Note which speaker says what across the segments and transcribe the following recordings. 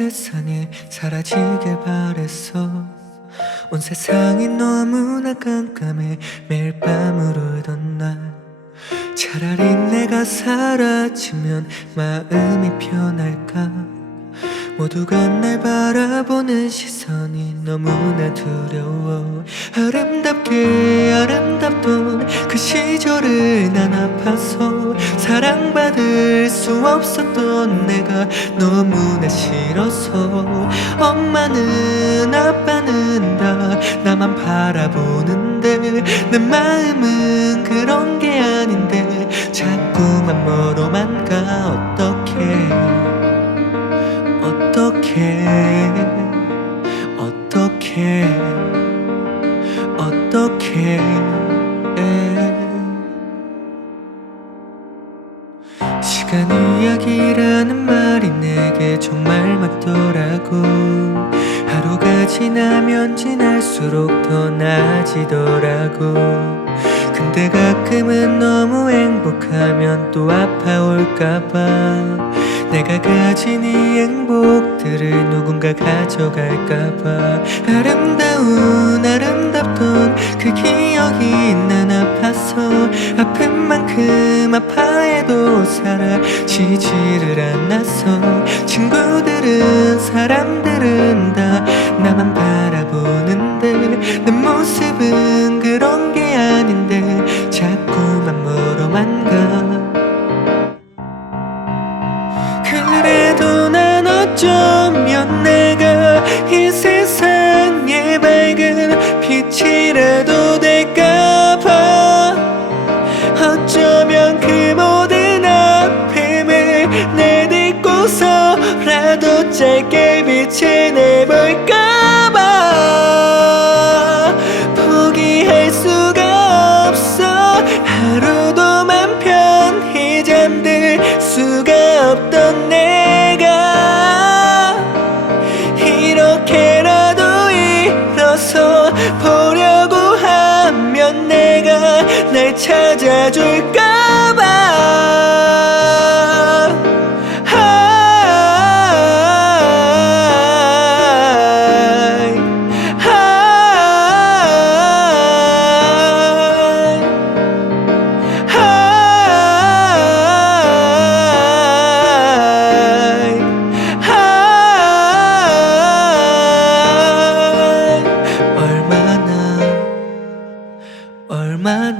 Speaker 1: 세상에 사라지길 바랬어. 온 세상이 너무나 깜깜해 매일 밤을 울던 날. 차라리 내가 사라지면 마음이 편할까 모두가 날 바라보는 시선이 너무나 두려워. 아름답게 아름답던 그 시절을 난 아파서 사랑받을 수 없었던 내가 너무나 싫어서. 엄마는 아빠는 다 나만 바라보는데 내 마음은 그런 게 아닌데 자꾸만 멀어만 이야기라는 말이 내게 정말 맞더라고. 하루가 지나면 지날수록 더 나아지더라고. 근데 가끔은 너무 행복하면 또 아파올까봐 내가 가진 이 행복들을 누군가 가져갈까봐. 아름다운 아름답던 그 기억이 난 아파서 아픈 만큼 아파해도 사라지지를 않아서 친구들은 사람들은 어쩌면 그 모든 아픔을 내딛고서라도 짧게 빛을 내볼까 찾아줄까봐 얼마나 얼마나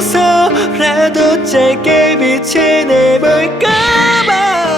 Speaker 1: 비로소라도 짧게 빛이 내볼까봐.